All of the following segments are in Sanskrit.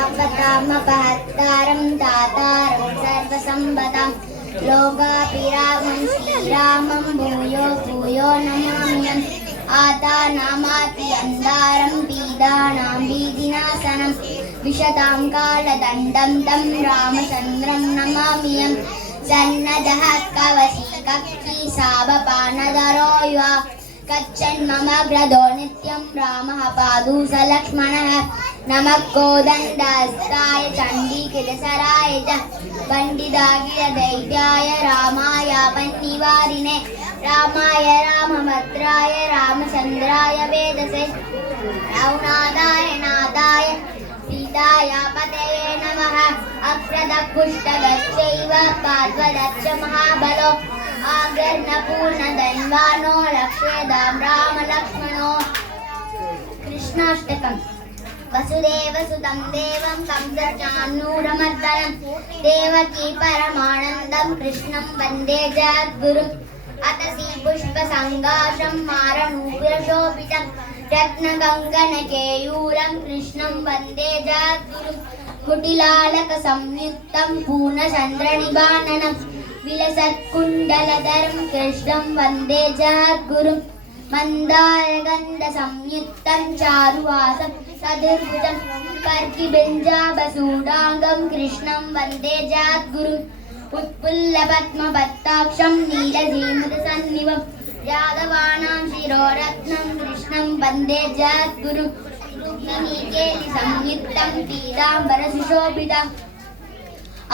आपदामपहत्तारं दातारं सर्वसम्पदां लोकाभिरामं श्रीरामं भूयो भूयो नमाम्यहम् आदानामाति अन्धारं पीडानां भीतिनाशनं विशतां कालदण्डं तं रामचन्द्रं नमाम्यहम् सन्नदः कवची कक्षी सावपानदरो युवा कच्छन्ममग्रदो नित्यं रामः पादु स लक्ष्मणः नमः कोदण्डहस्ताय चण्डीकृतसराय च पण्डिताखिलदैत्याय रामाय पन्निवारिणे रामाय रामभद्राय रामचन्द्राय वेदसे रघुनाथाय नाथाय सीताय पतये नमः अग्रदपुष्टगश्चैव पार्श्वदश्च महाबलो आगर्णपूर्णधन्वानो लक्ष्येदां रामलक्ष्मणो कृष्णाष्टकम् वसुदेवसुतं देवं कंसचाणूरमर्दनं देवकी परमानन्दं कृष्णं वन्दे जगद्गुरुम् अतसी पुष्पसङ्गाशं मारणूपुरशोभितं रत्नगङ्गनकेयूरं कृष्णं वन्दे जगद्गुरुम् कुटिलालकसंयुक्तं पूर्णचन्द्रनिभाननं विलसत्कुण्डलधरं कृष्णं वन्दे जगद्गुरुम् मन्दारगन्धसंयुक्तं चारुवासं सदुर्भुजं कर्किबिञ्जाबसूडाङ्गं कृष्णं वन्दे जगद्गुरुम् उत्पुल्लपद्मपत्राक्षं नीलधीमुदसन्निभं यादवानां शिरोरत्नं कृष्णं वन्दे जगद्गुरुम् रुक्मिणीकेलिसंयुक्तं पीताम्बरसुशोभितम्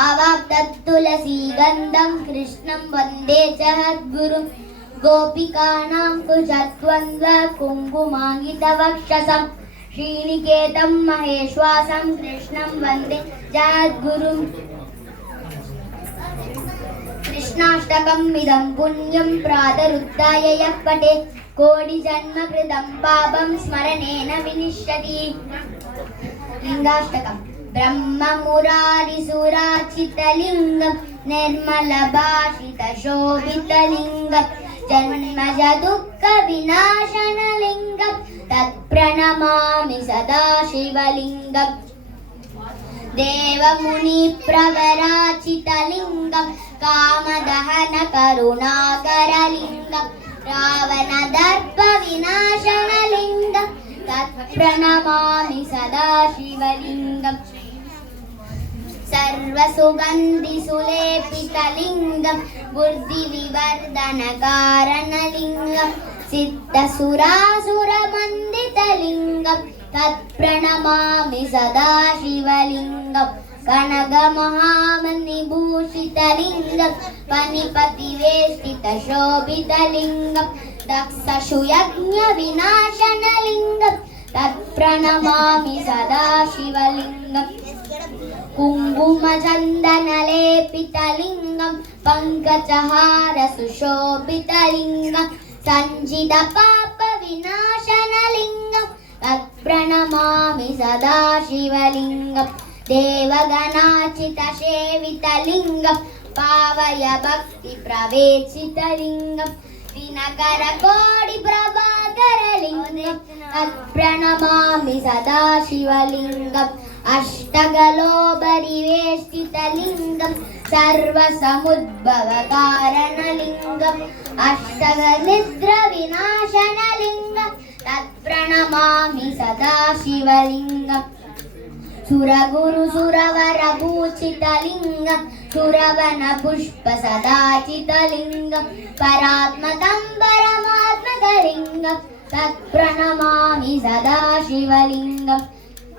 अवाप्ततुलसीगन्धं कृष्णं वन्दे जगद्गुरुम् गोपिकानां कुजद्वन्द्व कुङ्कुमाङ्गितवक्षसं श्रीनिकेतं महेश्वासं कृष्णं वन्दे जगद्गुरुम् कृष्णाष्टकम् इदं पुण्यं प्रातरुत्थाय यः पठेत् कोटिजन्मकृतं पापं स्मरणेन विनिश्यति लिङ्गाष्टकम् ब्रह्ममुरारिसुराचितलिङ्गं निर्मलभाषितशोभितलिङ्गं जन्मज दुःखविनाशनलिङ्गं तत्प्रणमामि सदा शिवलिङ्गम् देवमुनिप्रवराचितलिङ्गं कामदहनकरुणाकरलिङ्गं रावणदर्पविनाशनलिङ्गं तत्प्रणमामि सदा शिवलिङ्गम् सर्वसुगन्धिसुलेपितलिङ्गं बुद्धिविवर्धनकारणलिङ्गं सिद्धसुरासुरवन्दितलिङ्गं तत्प्रणमामि सदा शिवलिङ्गम् कनकमहामणिभूषितलिङ्गं पनिपतिवेष्टितशोभितलिङ्गं दक्षशुयज्ञविनाशनलिङ्गं तत्प्रणमामि सदा शिवलिङ्गम् कुङ्कुमचन्दनलेपितलिङ्गं पङ्कजहारसुशोभितलिङ्गं सञ्चितपापविनाशनलिङ्गं तत्प्रणमामि सदा शिवलिङ्गम् देवगणाचितसेवितलिङ्गं पावय भक्तिप्रवेशितलिङ्गं दिनकरकोटिप्रभाकरलिङ्गं तत्प्रणमामि सदा शिवलिङ्गम् अष्टगलोपरिवेष्टितलिङ्गं सर्वसमुद्भवकारणलिङ्गम् अष्टगनिद्रविनाशनलिङ्गं तत्प्रणमामि सदा शिवलिङ्गम् सुरगुरुसुरवरभूषितलिङ्गं सुरवनपुष्पसदाचितलिङ्गं परात्मकं परमात्मकलिङ्गं तत्प्रणमामि सदा शिवलिङ्गम्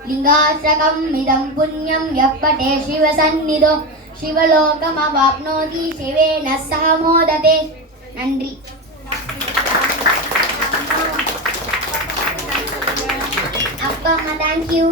लिङ्गाष्टकम् इदं पुण्यं यः पठेत् शिवसन्निधौ शिवलोकमवाप्नोति शिवेन सह मोदते नन्री अप्पा अम्मा थैंक यू